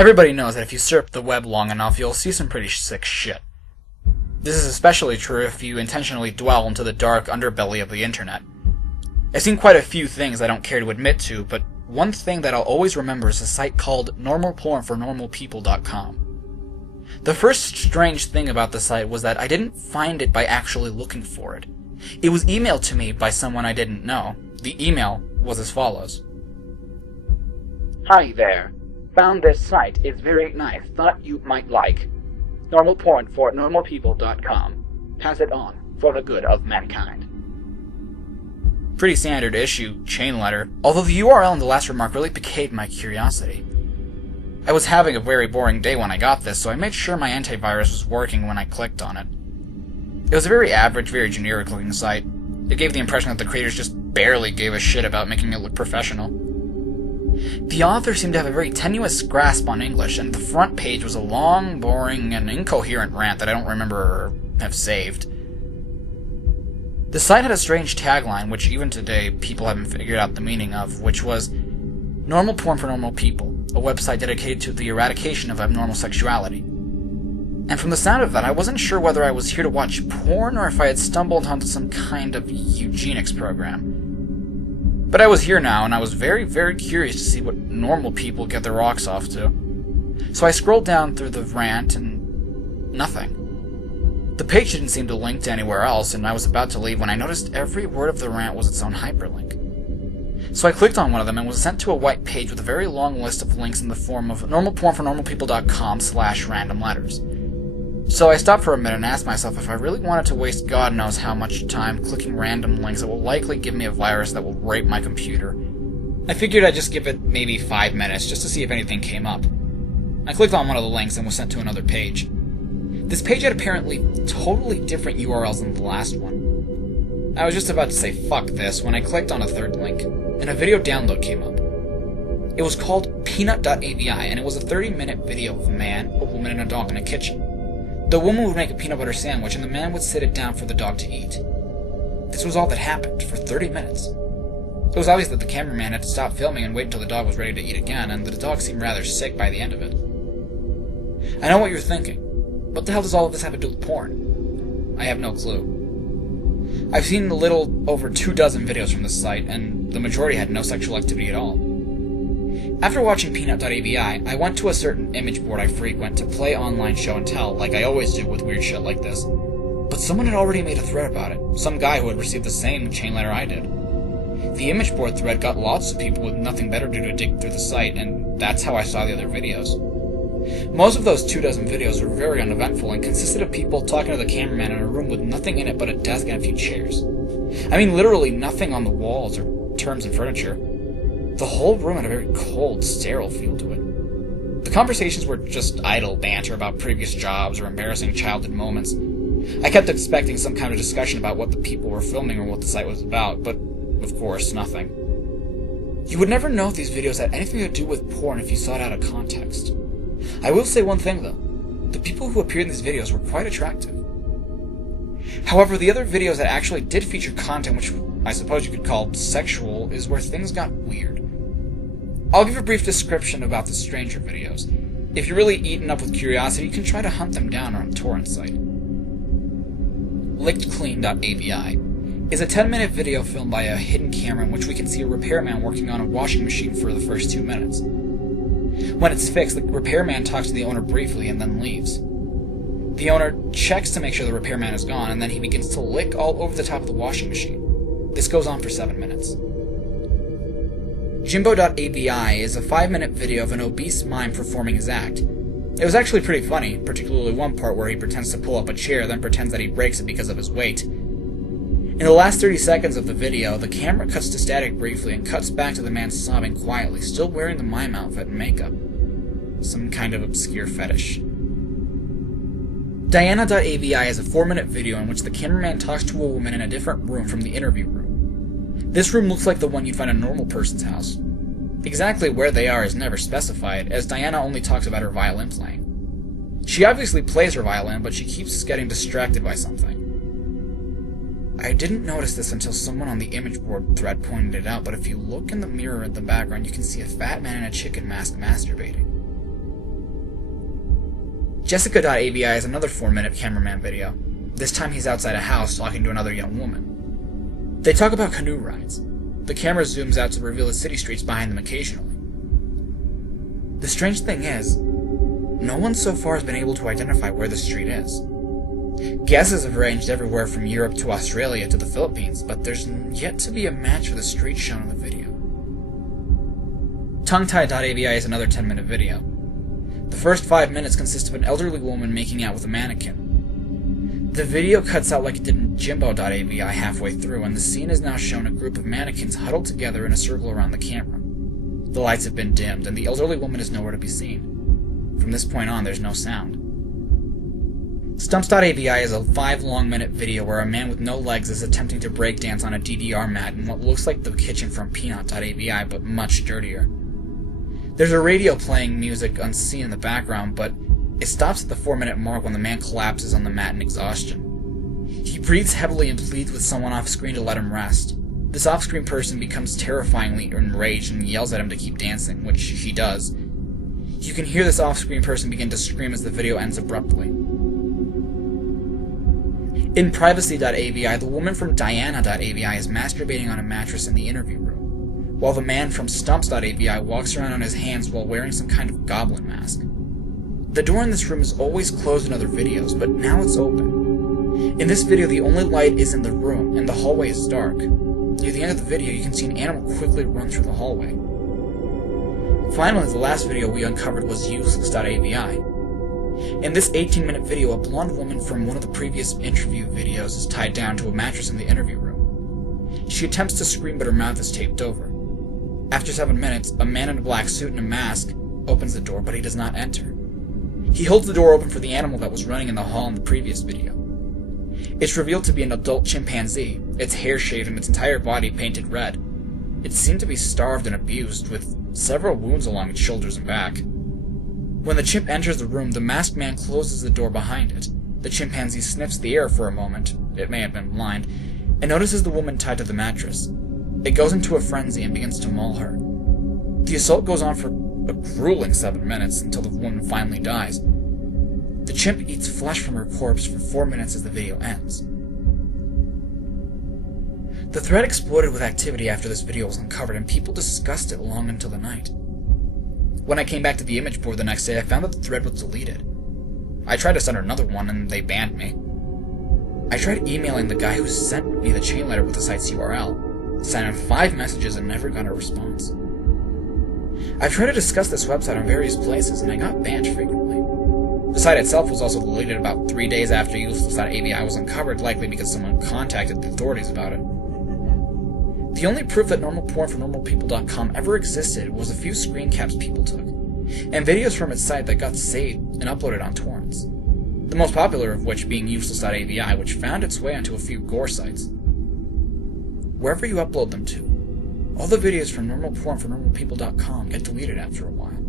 Everybody knows that if you surf the web long enough, you'll see some pretty sick shit. This is especially true if you intentionally dwell into the dark underbelly of the internet. I've seen quite a few things I don't care to admit to, but one thing that I'll always remember is a site called normalpornfornormalpeople.com. The first strange thing about the site was that I didn't find it by actually looking for it. It was emailed to me by someone I didn't know. The email was as follows. Hi there. Found this site. It's very nice. Thought you might like. Normalpornfornormalpeople.com. Pass it on for the good of mankind. Pretty standard issue chain letter, although the URL in the last remark really piqued my curiosity. I was having a very boring day when I got this, so I made sure my antivirus was working when I clicked on it. It was a very average, very generic looking site. It gave the impression that the creators just barely gave a shit about making it look professional. The author seemed to have a very tenuous grasp on English, and the front page was a long, boring, and incoherent rant that I don't remember or have saved. The site had a strange tagline, which even today people haven't figured out the meaning of, which was Normal Porn for Normal People, a website dedicated to the eradication of abnormal sexuality. And from the sound of that, I wasn't sure whether I was here to watch porn or if I had stumbled onto some kind of eugenics program. But I was here now, and I was very, very curious to see what normal people get their rocks off to. So I scrolled down through the rant, and nothing. The page didn't seem to link to anywhere else, and I was about to leave when I noticed every word of the rant was its own hyperlink. So I clicked on one of them and was sent to a white page with a very long list of links in the form of normalpornfornormalpeople.com/random letters. So I stopped for a minute and asked myself if I really wanted to waste God knows how much time clicking random links that will likely give me a virus that will rape my computer. I figured I'd just give it maybe 5 minutes just to see if anything came up. I clicked on one of the links and was sent to another page. This page had apparently totally different URLs than the last one. I was just about to say fuck this when I clicked on a third link, and a video download came up. It was called peanut.avi, and it was a 30-minute video of a man, a woman, and a dog in a kitchen. The woman would make a peanut butter sandwich, and the man would sit it down for the dog to eat. This was all that happened for 30 minutes. It was obvious that the cameraman had to stop filming and wait until the dog was ready to eat again, and the dog seemed rather sick by the end of it. I know what you're thinking. What the hell does all of this have to do with porn? I have no clue. I've seen a little over 24 videos from this site, and the majority had no sexual activity at all. After watching peanut.avi, I went to a certain image board I frequent to play online show and tell, like I always do with weird shit like this. But someone had already made a thread about it, some guy who had received the same chain letter I did. The image board thread got lots of people with nothing better to do to dig through the site, and that's how I saw the other videos. Most of those 24 videos were very uneventful and consisted of people talking to the cameraman in a room with nothing in it but a desk and a few chairs. I mean literally nothing on the walls or terms and furniture. The whole room had a very cold, sterile feel to it. The conversations were just idle banter about previous jobs or embarrassing childhood moments. I kept expecting some kind of discussion about what the people were filming or what the site was about, but of course, nothing. You would never know if these videos had anything to do with porn if you saw it out of context. I will say one thing though. The people who appeared in these videos were quite attractive. However, the other videos that actually did feature content which I suppose you could call sexual is where things got weird. I'll give a brief description about the stranger videos. If you're really eaten up with curiosity, you can try to hunt them down on a torrent site. Lickedclean.avi is a 10-minute video filmed by a hidden camera in which we can see a repairman working on a washing machine for the first 2 minutes. When it's fixed, the repairman talks to the owner briefly and then leaves. The owner checks to make sure the repairman is gone, and then he begins to lick all over the top of the washing machine. This goes on for 7 minutes. Jimbo.avi is a 5-minute video of an obese mime performing his act. It was actually pretty funny, particularly one part where he pretends to pull up a chair, then pretends that he breaks it because of his weight. In the last 30 seconds of the video, the camera cuts to static briefly and cuts back to the man sobbing quietly, still wearing the mime outfit and makeup. Some kind of obscure fetish. Diana.avi is a 4-minute video in which the cameraman talks to a woman in a different room from the interview room. This room looks like the one you'd find in a normal person's house. Exactly where they are is never specified, as Diana only talks about her violin playing. She obviously plays her violin, but she keeps getting distracted by something. I didn't notice this until someone on the image board thread pointed it out, but if you look in the mirror at the background, you can see a fat man in a chicken mask masturbating. Jessica.avi is another 4-minute cameraman video. This time he's outside a house talking to another young woman. They talk about canoe rides. The camera zooms out to reveal the city streets behind them occasionally. The strange thing is, no one so far has been able to identify where the street is. Guesses have ranged everywhere from Europe to Australia to the Philippines, but there's yet to be a match for the street shown in the video. Tongue-tied.avi is another 10-minute video. The first 5 minutes consist of an elderly woman making out with a mannequin. The video cuts out like it did in jimbo.avi halfway through, and the scene is now shown a group of mannequins huddled together in a circle around the camera. The lights have been dimmed, and the elderly woman is nowhere to be seen. From this point on, there's no sound. Stumps.avi is a 5-long-minute video where a man with no legs is attempting to breakdance on a DDR mat in what looks like the kitchen from peanut.avi, but much dirtier. There's a radio playing music unseen in the background, but it stops at the 4-minute mark when the man collapses on the mat in exhaustion. He breathes heavily and pleads with someone off-screen to let him rest. This off-screen person becomes terrifyingly enraged and yells at him to keep dancing, which he does. You can hear this off-screen person begin to scream as the video ends abruptly. In privacy.avi, the woman from diana.avi is masturbating on a mattress in the interview room, while the man from stumps.avi walks around on his hands while wearing some kind of goblin mask. The door in this room is always closed in other videos, but now it's open. In this video, the only light is in the room, and the hallway is dark. Near the end of the video, you can see an animal quickly run through the hallway. Finally, the last video we uncovered was useless.avi. In this 18-minute video, a blonde woman from one of the previous interview videos is tied down to a mattress in the interview room. She attempts to scream, but her mouth is taped over. After 7 minutes, a man in a black suit and a mask opens the door, but he does not enter. He holds the door open for the animal that was running in the hall in the previous video. It's revealed to be an adult chimpanzee, its hair shaved and its entire body painted red. It seemed to be starved and abused, with several wounds along its shoulders and back. When the chimp enters the room, the masked man closes the door behind it. The chimpanzee sniffs the air for a moment, it may have been blind, and notices the woman tied to the mattress. It goes into a frenzy and begins to maul her. The assault goes on for a grueling 7 minutes until the woman finally dies. The chimp eats flesh from her corpse for 4 minutes as the video ends. The thread exploded with activity after this video was uncovered, and people discussed it long into the night. When I came back to the image board the next day, I found that the thread was deleted. I tried to send another one, and they banned me. I tried emailing the guy who sent me the chain letter with the site's URL, sent him 5 messages and never got a response. I tried to discuss this website on various places, and I got banned frequently. The site itself was also deleted about 3 days after useless.avi was uncovered, likely because someone contacted the authorities about it. The only proof that normal porn for normalpeople.com ever existed was a few screen caps people took, and videos from its site that got saved and uploaded on torrents. The most popular of which being useless.avi, which found its way onto a few gore sites. Wherever you upload them to, all the videos from normal porn for normalpeople.com get deleted after a while.